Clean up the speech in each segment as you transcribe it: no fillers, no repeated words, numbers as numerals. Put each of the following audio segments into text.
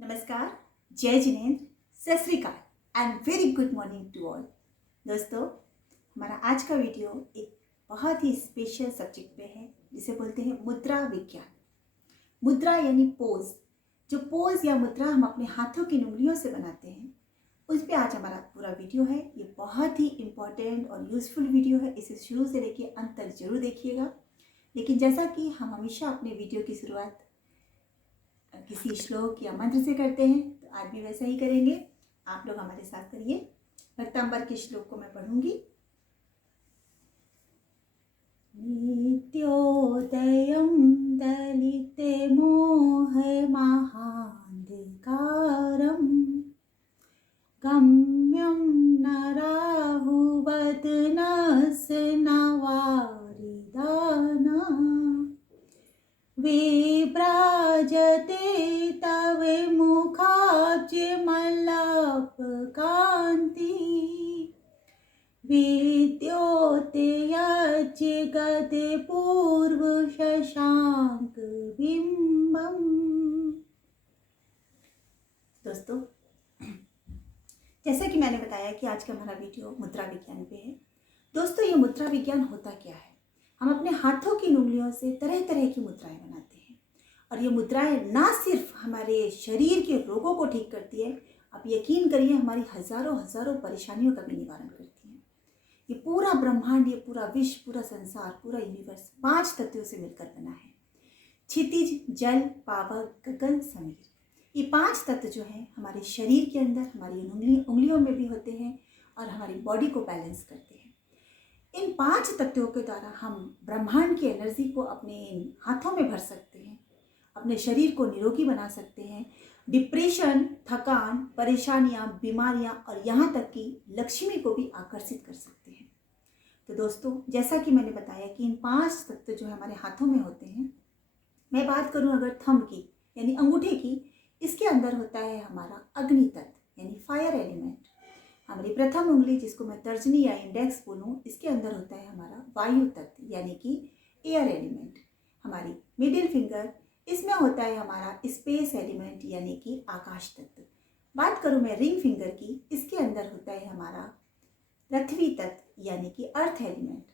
नमस्कार, जय जिनेंद्र, सत श्री अकाल and very good morning to all. दोस्तों, हमारा आज का वीडियो एक बहुत ही स्पेशल सब्जेक्ट पे है जिसे बोलते हैं मुद्रा विज्ञान। मुद्रा यानी पोज। जो पोज या मुद्रा हम अपने हाथों की उंगलियों से बनाते हैं, उस पर आज हमारा पूरा वीडियो है। ये बहुत ही इम्पॉर्टेंट और यूज़फुल वीडियो है। इसे शुरू से लेकर अंत तक जरूर देखिएगा। लेकिन जैसा कि हम हमेशा अपने वीडियो की शुरुआत किसी श्लोक या मंत्र से करते हैं, तो आज भी वैसा ही करेंगे। आप लोग हमारे साथ करिए। रक्तांबर के श्लोक को मैं पढ़ूंगी। नित्योदयं दलिते मोहमहान्धकारं गम्यं न राहुवदनस्य न वारिदाना विभ्राजते तव मुखाब्जमलपकान्ति विद्योते यज्जगते पूर्वशशाङ्कबिम्बम्। दोस्तों, जैसा कि मैंने बताया कि आज का हमारा वीडियो मुद्रा विज्ञान पे है। दोस्तों, ये मुद्रा विज्ञान होता क्या है? हम अपने हाथों की उंगलियों से तरह तरह की मुद्राएं बनाते हैं, और ये मुद्राएं ना सिर्फ हमारे शरीर के रोगों को ठीक करती है, आप यकीन करिए हमारी हजारों हजारों परेशानियों का भी निवारण करती हैं। ये पूरा ब्रह्मांड, ये पूरा विश्व, पूरा संसार, पूरा यूनिवर्स 5 तत्वों से मिलकर बना है। क्षितिज, जल, पावक, गगन, समीर। ये 5 तत्व जो हैं हमारे शरीर के अंदर, हमारी उंगलियों में भी होते हैं और हमारी बॉडी को बैलेंस करते हैं। इन 5 तत्वों के द्वारा हम ब्रह्मांड की एनर्जी को अपने इन हाथों में भर सकते हैं, अपने शरीर को निरोगी बना सकते हैं। डिप्रेशन, थकान, परेशानियां, बीमारियां और यहाँ तक कि लक्ष्मी को भी आकर्षित कर सकते हैं। तो दोस्तों, जैसा कि मैंने बताया कि इन 5 तत्व जो हमारे हाथों में होते हैं, मैं बात करूं अगर थंब की यानी अंगूठे की, इसके अंदर होता है हमारा अग्नि तत्व यानी फायर एलिमेंट। हमारी प्रथम उंगली, जिसको मैं तर्जनी या इंडेक्स बोलूं, इसके अंदर होता है हमारा वायु तत्व यानी कि एयर एलिमेंट। हमारी मिडिल फिंगर, इसमें होता है हमारा स्पेस एलिमेंट यानी कि आकाश तत्व। बात करूं मैं रिंग फिंगर की, इसके अंदर होता है हमारा पृथ्वी तत्व यानी कि अर्थ एलिमेंट।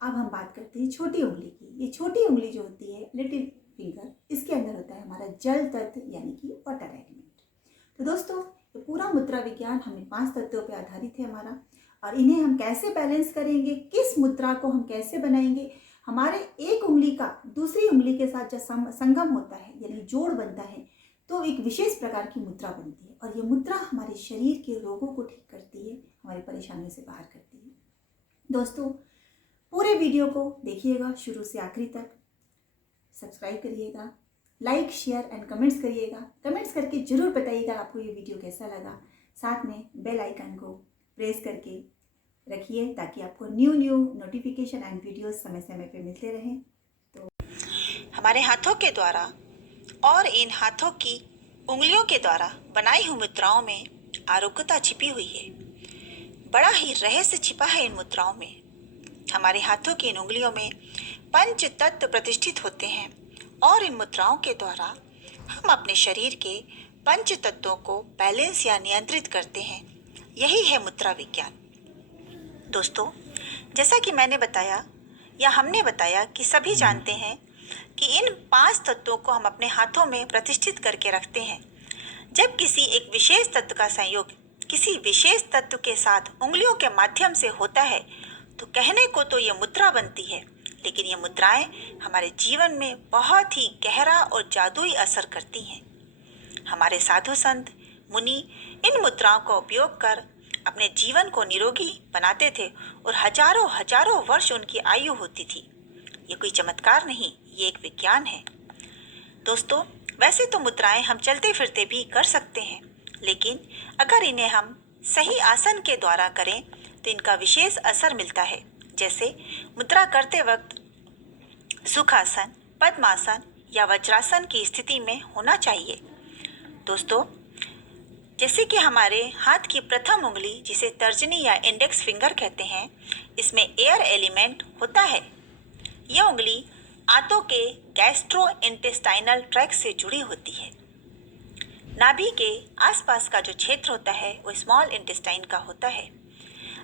अब हम बात करते हैं छोटी उंगली की। ये छोटी उंगली जो होती है लिटिल फिंगर, इसके अंदर होता है हमारा जल तत्व यानी कि वाटर एलिमेंट। तो दोस्तों, तो पूरा मुद्रा विज्ञान हम इन 5 तत्वों पर आधारित है हमारा, और इन्हें हम कैसे बैलेंस करेंगे, किस मुद्रा को हम कैसे बनाएंगे। हमारे एक उंगली का दूसरी उंगली के साथ जब संगम होता है यानी जोड़ बनता है, तो एक विशेष प्रकार की मुद्रा बनती है, और ये मुद्रा हमारे शरीर के रोगों को ठीक करती है, हमारी परेशानियों से बाहर करती है। दोस्तों, पूरे वीडियो को देखिएगा शुरू से आखिरी तक। सब्सक्राइब करिएगा, लाइक, शेयर एंड कमेंट्स करिएगा। कमेंट्स करके जरूर बताइएगा आपको ये वीडियो कैसा लगा। साथ में बेल आइकन को प्रेस करके रखिए ताकि आपको न्यू नोटिफिकेशन एंड वीडियोस समय समय पे मिलते रहें। तो हमारे हाथों के द्वारा और इन हाथों की उंगलियों के द्वारा बनाई हुई मुद्राओं में आरोग्यता छिपी हुई है। बड़ा ही रहस्य छिपा है इन मुद्राओं में। हमारे हाथों की इन उंगलियों में पंच तत्व प्रतिष्ठित होते हैं, और इन मुद्राओं के द्वारा हम अपने शरीर के पंच तत्वों को बैलेंस या नियंत्रित करते हैं। यही है मुद्रा विज्ञान। दोस्तों, जैसा कि मैंने बताया या हमने बताया कि सभी जानते हैं कि इन 5 तत्वों को हम अपने हाथों में प्रतिष्ठित करके रखते हैं। जब किसी एक विशेष तत्व का संयोग किसी विशेष तत्व के साथ उंगलियों के माध्यम से होता है, तो कहने को तो ये मुद्रा बनती है, लेकिन ये मुद्राएं हमारे जीवन में बहुत ही गहरा और जादुई असर करती हैं। हमारे साधु संत मुनि इन मुद्राओं का उपयोग कर अपने जीवन को निरोगी बनाते थे, और हजारों हजारों वर्ष उनकी आयु होती थी। ये कोई चमत्कार नहीं, ये एक विज्ञान है। दोस्तों, वैसे तो मुद्राएं हम चलते फिरते भी कर सकते हैं, लेकिन अगर इन्हें हम सही आसन के द्वारा करें तो इनका विशेष असर मिलता है। जैसे मुद्रा करते वक्त सुखासन, पद्मासन या वज्रासन की स्थिति में होना चाहिए। दोस्तों, जैसे कि हमारे हाथ की प्रथम उंगली, जिसे तर्जनी या इंडेक्स फिंगर कहते हैं, इसमें एयर एलिमेंट होता है। यह उंगली आंतों के गैस्ट्रो इंटेस्टाइनल ट्रैक्ट से जुड़ी होती है। नाभि के आसपास का जो क्षेत्र होता है वो स्मॉल इंटेस्टाइन का होता है।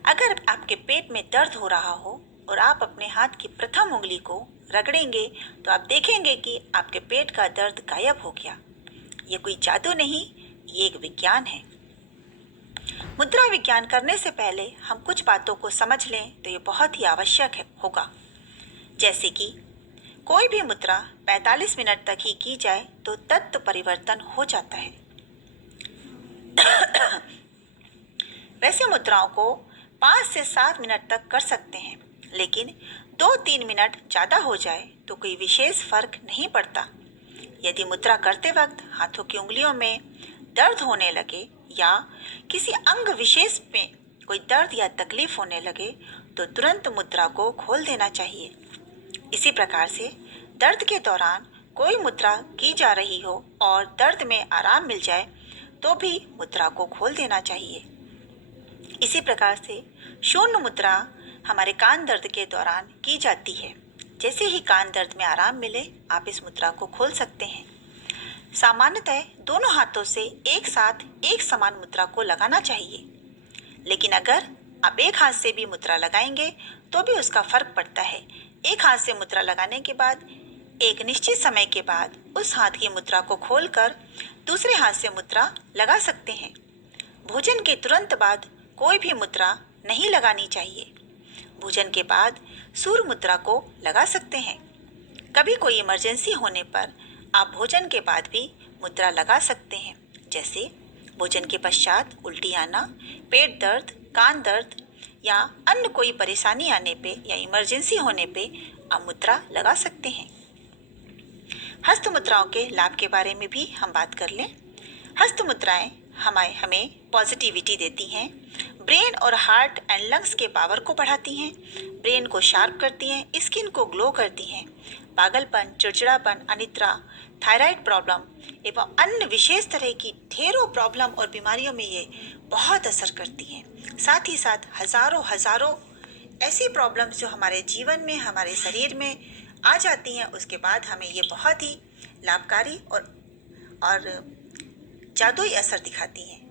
अगर आपके पेट में दर्द हो रहा हो और आप अपने हाथ की प्रथम उंगली को रगड़ेंगे तो आप देखेंगे कि आपके पेट का दर्द गायब हो गया। ये कोई जादू नहीं, ये एक विज्ञान है। मुद्रा विज्ञान करने से पहले हम कुछ बातों को समझ लें तो ये बहुत ही आवश्यक होगा। जैसे कि कोई भी मुद्रा 45 मिनट तक ही की जाए तो तत्व परिवर्तन हो जाता है। वैसे मुद्राओं को 5 से 7 मिनट तक कर सकते हैं, लेकिन 2-3 मिनट ज़्यादा हो जाए तो कोई विशेष फर्क नहीं पड़ता। यदि मुद्रा करते वक्त हाथों की उंगलियों में दर्द होने लगे या किसी अंग विशेष में कोई दर्द या तकलीफ होने लगे तो तुरंत मुद्रा को खोल देना चाहिए। इसी प्रकार से दर्द के दौरान कोई मुद्रा की जा रही हो और दर्द में आराम मिल जाए तो भी मुद्रा को खोल देना चाहिए। इसी प्रकार से शून्य मुद्रा हमारे कान दर्द के दौरान की जाती है। जैसे ही कान दर्द में आराम मिले आप इस मुद्रा को खोल सकते हैं। सामान्यतः दोनों हाथों से एक साथ एक समान मुद्रा को लगाना चाहिए, लेकिन अगर आप एक हाथ से भी मुद्रा लगाएंगे तो भी उसका फर्क पड़ता है। एक हाथ से मुद्रा लगाने के बाद एक निश्चित समय के बाद उस हाथ की मुद्रा को खोलकर दूसरे हाथ से मुद्रा लगा सकते हैं। भोजन के तुरंत बाद कोई भी मुद्रा नहीं लगानी चाहिए। भोजन के बाद सूर्य मुद्रा को लगा सकते हैं। कभी कोई इमरजेंसी होने पर आप भोजन के बाद भी मुद्रा लगा सकते हैं, जैसे भोजन के पश्चात उल्टी आना, पेट दर्द, कान दर्द या अन्य कोई परेशानी आने पे या इमरजेंसी होने पे आप मुद्रा लगा सकते हैं। हस्त मुद्राओं के लाभ के बारे में भी हम बात कर लें। हस्त मुद्राएं हमें पॉजिटिविटी देती हैं, ब्रेन और हार्ट एंड लंग्स के पावर को बढ़ाती हैं, ब्रेन को शार्प करती हैं, स्किन को ग्लो करती हैं, पागलपन, चिड़चिड़ापन, अनिद्रा, थायराइड प्रॉब्लम एवं अन्य विशेष तरह की ढेरों प्रॉब्लम और बीमारियों में ये बहुत असर करती हैं। साथ ही साथ हजारों ऐसी प्रॉब्लम्स जो हमारे जीवन में, हमारे शरीर में आ जाती हैं, उसके बाद हमें ये बहुत ही लाभकारी और जादुई असर दिखाती हैं।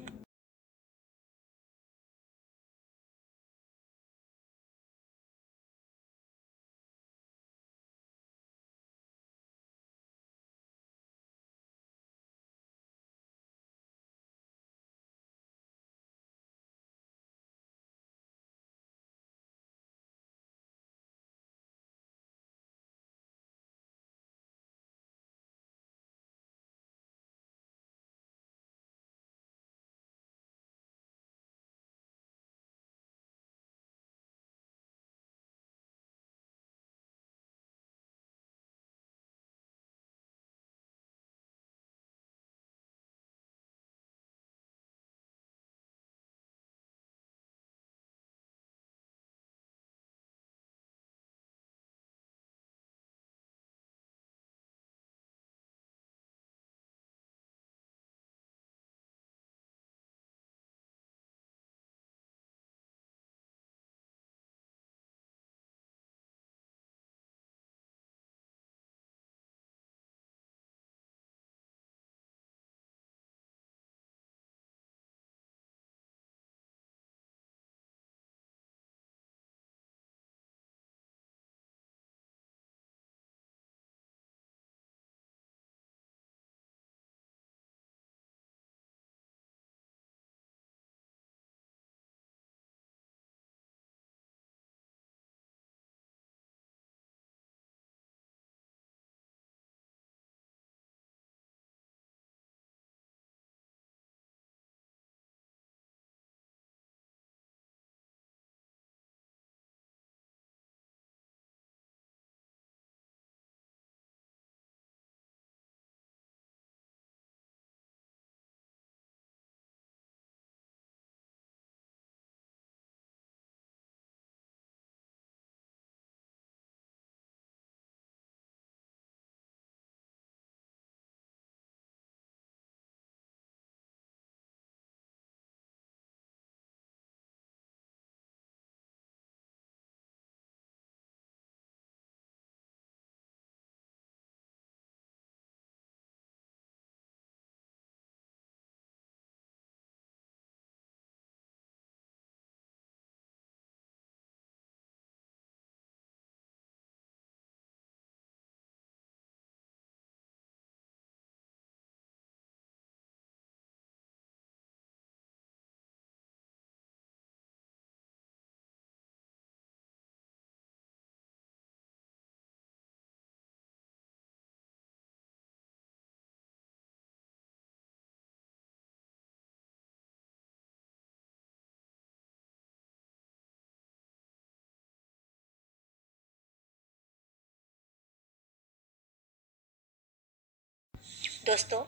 दोस्तों,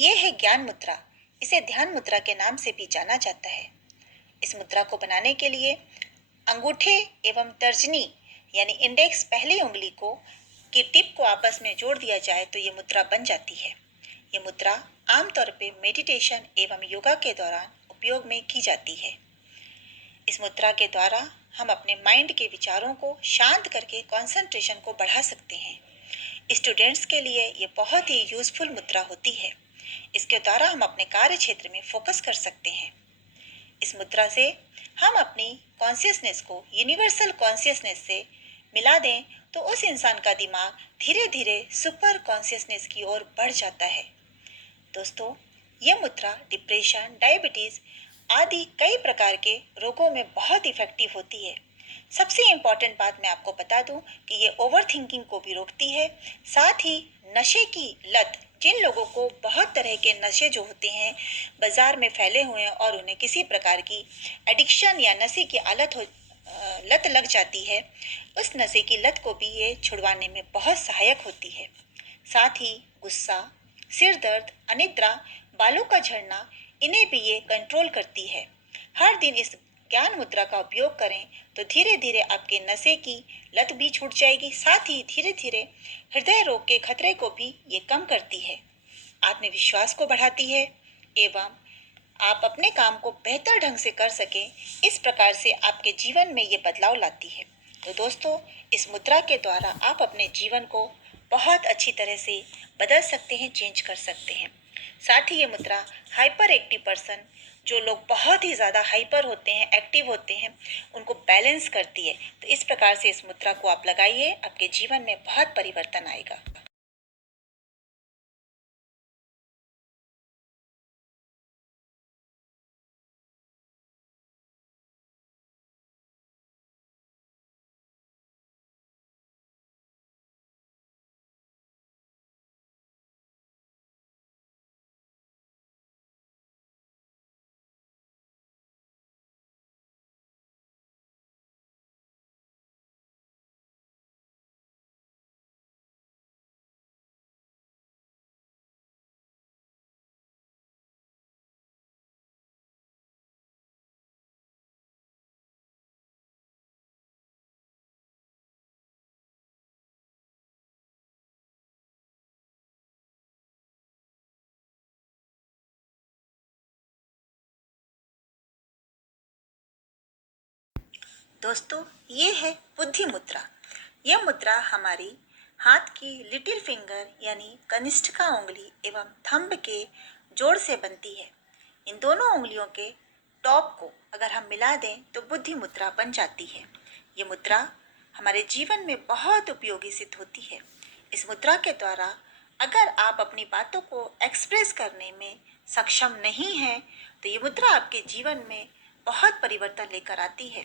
ये है ज्ञान मुद्रा। इसे ध्यान मुद्रा के नाम से भी जाना जाता है। इस मुद्रा को बनाने के लिए अंगूठे एवं तर्जनी यानी इंडेक्स पहली उंगली को की टिप को आपस में जोड़ दिया जाए तो ये मुद्रा बन जाती है। ये मुद्रा आमतौर पे मेडिटेशन एवं योगा के दौरान उपयोग में की जाती है। इस मुद्रा के द्वारा हम अपने माइंड के विचारों को शांत करके कंसंट्रेशन को बढ़ा सकते हैं। स्टूडेंट्स के लिए ये बहुत ही यूजफुल मुद्रा होती है। इसके द्वारा हम अपने कार्य क्षेत्र में फोकस कर सकते हैं। इस मुद्रा से हम अपनी कॉन्शियसनेस को यूनिवर्सल कॉन्शियसनेस से मिला दें तो उस इंसान का दिमाग धीरे धीरे सुपर कॉन्शियसनेस की ओर बढ़ जाता है। दोस्तों, यह मुद्रा डिप्रेशन, डायबिटीज आदि कई प्रकार के रोगों में बहुत इफेक्टिव होती है। सबसे इम्पोर्टेंट बात मैं आपको बता दूं कि ये ओवर थिंकिंग को भी रोकती है। साथ ही नशे की लत, जिन लोगों को बहुत तरह के नशे जो होते हैं बाजार में फैले हुए हैं और उन्हें किसी प्रकार की एडिक्शन या नशे की लत लग जाती है, उस नशे की लत को भी ये छुड़वाने में बहुत सहायक होती है। साथ ही गुस्सा, सिर दर्द, अनिद्रा, बालों का झड़ना, इन्हें भी ये कंट्रोल करती है। हर दिन इस ज्ञान मुद्रा का उपयोग करें तो धीरे धीरे आपके नशे की लत भी छूट जाएगी। साथ ही धीरे धीरे हृदय रोग के खतरे को भी ये कम करती है, आत्मविश्वास को बढ़ाती है एवं आप अपने काम को बेहतर ढंग से कर सकें, इस प्रकार से आपके जीवन में ये बदलाव लाती है। तो दोस्तों, इस मुद्रा के द्वारा आप अपने जीवन को बहुत अच्छी तरह से बदल सकते हैं, चेंज कर सकते हैं। साथ ही ये मुद्रा हाइपर एक्टिव पर्सन, जो लोग बहुत ही ज़्यादा हाइपर होते हैं, एक्टिव होते हैं, उनको बैलेंस करती है। तो इस प्रकार से इस मुद्रा को आप लगाइए, आपके जीवन में बहुत परिवर्तन आएगा। दोस्तों, ये है बुद्धि मुद्रा। यह मुद्रा हमारी हाथ की लिटिल फिंगर यानी कनिष्ठिका उंगली एवं थंब के जोड़ से बनती है। इन दोनों उंगलियों के टॉप को अगर हम मिला दें तो बुद्धि मुद्रा बन जाती है। ये मुद्रा हमारे जीवन में बहुत उपयोगी सिद्ध होती है। इस मुद्रा के द्वारा अगर आप अपनी बातों को एक्सप्रेस करने में सक्षम नहीं हैं, तो ये मुद्रा आपके जीवन में बहुत परिवर्तन लेकर आती है।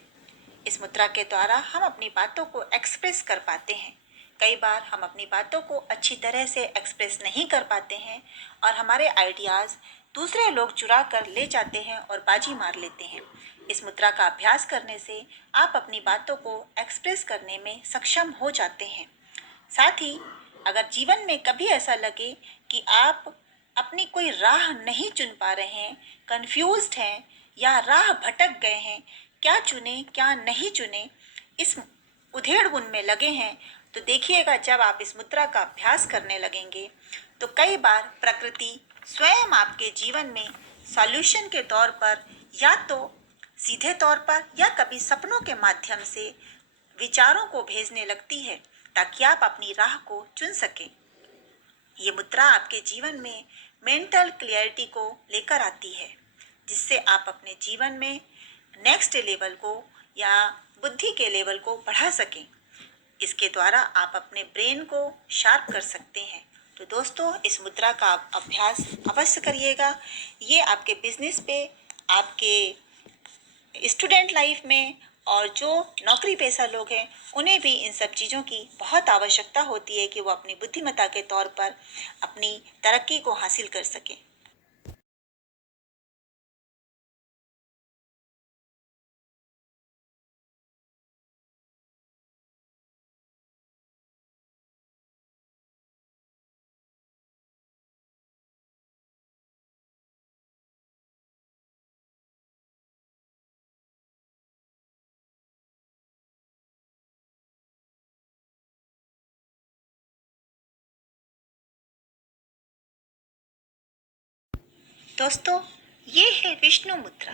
इस मुद्रा के द्वारा हम अपनी बातों को एक्सप्रेस कर पाते हैं। कई बार हम अपनी बातों को अच्छी तरह से एक्सप्रेस नहीं कर पाते हैं और हमारे आइडियाज़ दूसरे लोग चुरा कर ले जाते हैं और बाजी मार लेते हैं। इस मुद्रा का अभ्यास करने से आप अपनी बातों को एक्सप्रेस करने में सक्षम हो जाते हैं। साथ ही अगर जीवन में कभी ऐसा लगे कि आप अपनी कोई राह नहीं चुन पा रहे हैं, कंफ्यूज्ड हैं या राह भटक गए हैं, क्या चुने क्या नहीं चुने, इस उधेड़ बुन में लगे हैं, तो देखिएगा जब आप इस मुद्रा का अभ्यास करने लगेंगे तो कई बार प्रकृति स्वयं आपके जीवन में सॉल्यूशन के तौर पर या तो सीधे तौर पर या कभी सपनों के माध्यम से विचारों को भेजने लगती है ताकि आप अपनी राह को चुन सकें। ये मुद्रा आपके जीवन में मेंटल क्लियरिटी को लेकर आती है, जिससे आप अपने जीवन में नेक्स्ट लेवल को या बुद्धि के लेवल को बढ़ा सकें। इसके द्वारा आप अपने ब्रेन को शार्प कर सकते हैं। तो दोस्तों, इस मुद्रा का आप अभ्यास अवश्य करिएगा। ये आपके बिजनेस पे, आपके स्टूडेंट लाइफ में और जो नौकरी पेशा लोग हैं उन्हें भी इन सब चीज़ों की बहुत आवश्यकता होती है कि वो अपनी बुद्धिमत्ता के तौर पर अपनी तरक्की को हासिल कर सकें। दोस्तों, ये है विष्णु मुद्रा।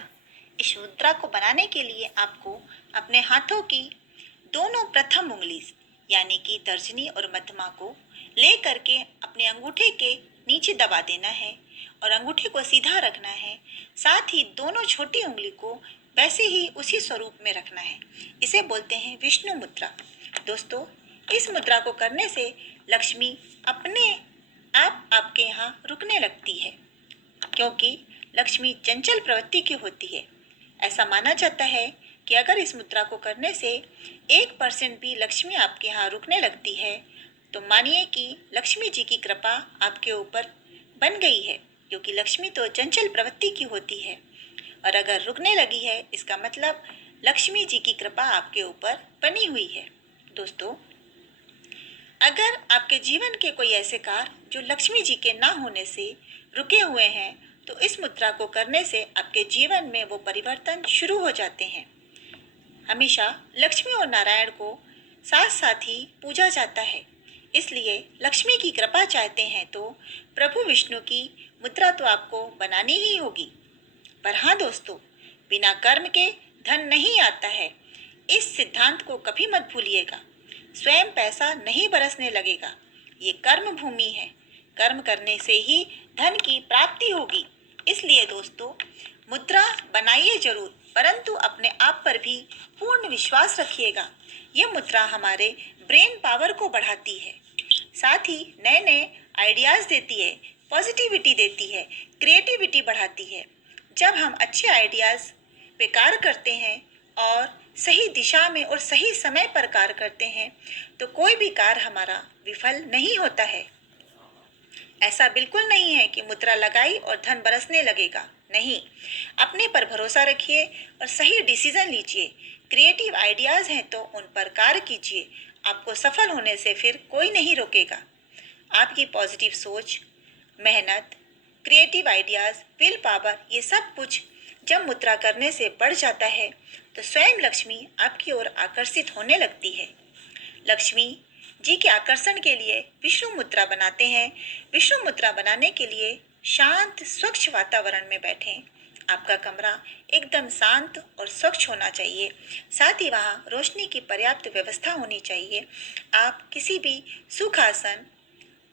इस मुद्रा को बनाने के लिए आपको अपने हाथों की दोनों प्रथम उंगली यानी कि तर्जनी और मध्यमा को ले करके अपने अंगूठे के नीचे दबा देना है और अंगूठे को सीधा रखना है। साथ ही दोनों छोटी उंगली को वैसे ही उसी स्वरूप में रखना है। इसे बोलते हैं विष्णु मुद्रा। दोस्तों, इस मुद्रा को करने से लक्ष्मी अपने आप आपके यहाँ रुकने लगती है, क्योंकि लक्ष्मी चंचल प्रवृत्ति की होती है। ऐसा माना जाता है कि अगर इस मुद्रा को करने से 1% भी लक्ष्मी आपके यहाँ रुकने लगती है तो मानिए कि लक्ष्मी जी की कृपा आपके ऊपर बन गई है, क्योंकि लक्ष्मी तो चंचल प्रवृत्ति की होती है। और अगर रुकने लगी है इसका मतलब लक्ष्मी जी की कृपा आपके ऊपर बनी हुई है। दोस्तों, अगर आपके जीवन के कोई ऐसे कार्य जो लक्ष्मी जी के ना होने से रुके हुए हैं तो इस मुद्रा को करने से आपके जीवन में वो परिवर्तन शुरू हो जाते हैं। हमेशा लक्ष्मी और नारायण को साथ साथ ही पूजा जाता है, इसलिए लक्ष्मी की कृपा चाहते हैं तो प्रभु विष्णु की मुद्रा तो आपको बनानी ही होगी। पर हाँ दोस्तों, बिना कर्म के धन नहीं आता है। इस सिद्धांत को कभी मत भूलिएगा। स्वयं पैसा नहीं बरसने लगेगा। ये कर्म भूमि है। कर्म करने से ही धन की प्राप्ति होगी। इसलिए दोस्तों, मुद्रा बनाइए जरूर, परंतु अपने आप पर भी पूर्ण विश्वास रखिएगा। ये मुद्रा हमारे ब्रेन पावर को बढ़ाती है, साथ ही नए नए आइडियाज देती है, पॉजिटिविटी देती है, क्रिएटिविटी बढ़ाती है। जब हम अच्छे आइडियाज पे कार्य करते हैं और सही दिशा में और सही समय पर कार्य करते हैं तो कोई भी कार्य हमारा विफल नहीं होता है। ऐसा बिल्कुल नहीं है कि मुद्रा लगाई और धन बरसने लगेगा। नहीं, अपने पर भरोसा रखिए और सही डिसीजन लीजिए। क्रिएटिव आइडियाज हैं तो उन पर कार्य कीजिए। आपको सफल होने से फिर कोई नहीं रोकेगा। आपकी पॉजिटिव सोच, मेहनत, क्रिएटिव आइडियाज, विल पावर, ये सब कुछ जब मुद्रा करने से बढ़ जाता है तो स्वयं लक्ष्मी आपकी ओर आकर्षित होने लगती है। लक्ष्मी जी के आकर्षण के लिए विष्णु मुद्रा बनाते हैं। विष्णु मुद्रा बनाने के लिए शांत स्वच्छ वातावरण में बैठें। आपका कमरा एकदम शांत और स्वच्छ होना चाहिए। साथ ही वहाँ रोशनी की पर्याप्त व्यवस्था होनी चाहिए। आप किसी भी सुखासन,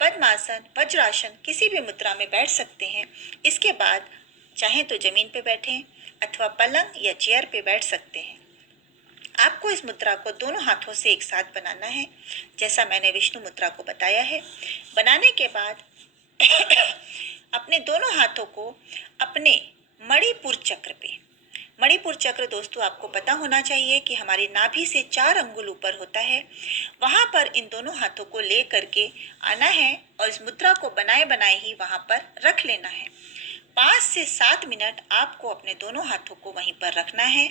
पद्मासन, वज्रासन किसी भी मुद्रा में बैठ सकते हैं। इसके बाद चाहे तो जमीन पे बैठें अथवा पलंग या चेयर पे बैठ सकते हैं। आपको इस मुद्रा को दोनों हाथों से एक साथ बनाना है, जैसा मैंने विष्णु मुद्रा को बताया है। बनाने के बाद अपने दोनों हाथों को अपने मणिपुर चक्र पे, मणिपुर चक्र दोस्तों आपको पता होना चाहिए कि हमारी नाभि से 4 अंगुल ऊपर होता है। वहां पर इन दोनों हाथों को ले करके आना है और इस मुद्रा को बनाए बनाए ही वहां पर रख लेना है। 5 से 7 मिनट आपको अपने दोनों हाथों को वहीं पर रखना है।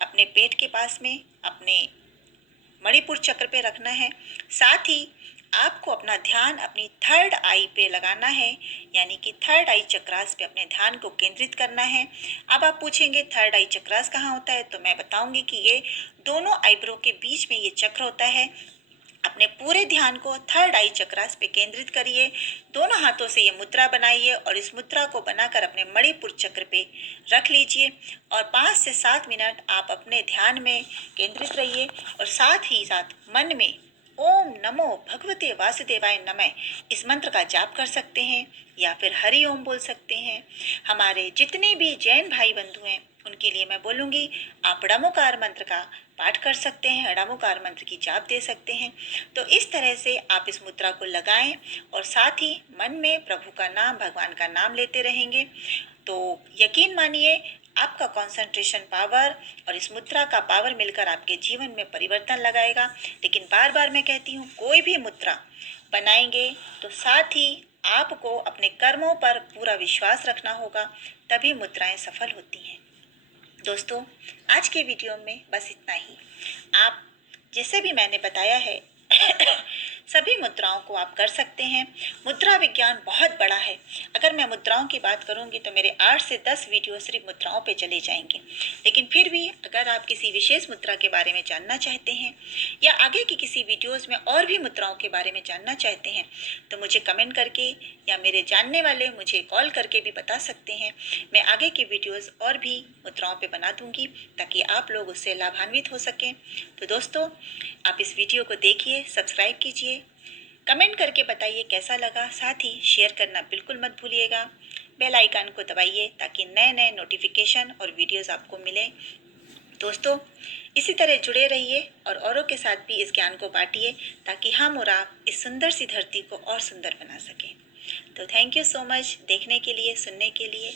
अपने पेट के पास में अपने मणिपुर चक्र पे रखना है। साथ ही आपको अपना ध्यान अपनी थर्ड आई पे लगाना है, यानी कि थर्ड आई चक्रास पे अपने ध्यान को केंद्रित करना है। अब आप पूछेंगे थर्ड आई चक्रास कहाँ होता है, तो मैं बताऊंगी कि ये दोनों आईब्रो के बीच में ये चक्र होता है। अपने पूरे ध्यान को थर्ड आई चक्रास पे केंद्रित करिए। दोनों हाथों से ये मुद्रा बनाइए और इस मुद्रा को बनाकर अपने मणिपुर चक्र पे रख लीजिए और 5 से 7 मिनट आप अपने ध्यान में केंद्रित रहिए और साथ ही साथ मन में ओम नमो भगवते वासुदेवाय नमः इस मंत्र का जाप कर सकते हैं या फिर हरि ओम बोल सकते हैं। हमारे जितने भी जैन भाई बंधु हैं उनके लिए मैं बोलूंगी आप ड़मोकार मंत्र का पाठ कर सकते हैं, ड़मोकार मंत्र की जाप दे सकते हैं। तो इस तरह से आप इस मुद्रा को लगाएं और साथ ही मन में प्रभु का नाम, भगवान का नाम लेते रहेंगे तो यकीन मानिए आपका कंसंट्रेशन पावर और इस मुद्रा का पावर मिलकर आपके जीवन में परिवर्तन लगाएगा। लेकिन बार बार मैं कहती हूँ कोई भी मुद्रा बनाएंगे तो साथ ही आपको अपने कर्मों पर पूरा विश्वास रखना होगा, तभी मुद्राएं सफल होती हैं। दोस्तों, आज के वीडियो में बस इतना ही। आप जैसे भी मैंने बताया है सभी मुद्राओं को आप कर सकते हैं। मुद्रा विज्ञान बहुत बड़ा है। अगर मैं मुद्राओं की बात करूंगी तो मेरे 8 से 10 वीडियो सिर्फ मुद्राओं पे चले जाएंगे। लेकिन फिर भी अगर आप किसी विशेष मुद्रा के बारे में जानना चाहते हैं या आगे की किसी वीडियोस में और भी मुद्राओं के बारे में जानना चाहते हैं तो मुझे कमेंट करके या मेरे जानने वाले मुझे कॉल करके भी बता सकते हैं। मैं आगे की वीडियोस और भी मुद्राओं पे बना दूंगी ताकि आप लोग उससे लाभान्वित हो सकें। तो दोस्तों, आप इस वीडियो को देखिए, सब्सक्राइब कीजिए, कमेंट करके बताइए कैसा लगा। साथ ही शेयर करना बिल्कुल मत भूलिएगा। बेल आइकन को दबाइए ताकि नए नए नोटिफिकेशन और वीडियोस आपको मिलें। दोस्तों, इसी तरह जुड़े रहिए और औरों के साथ भी इस ज्ञान को बांटिए ताकि हम और आप इस सुंदर सी धरती को और सुंदर बना सकें। तो थैंक यू सो मच देखने के लिए, सुनने के लिए।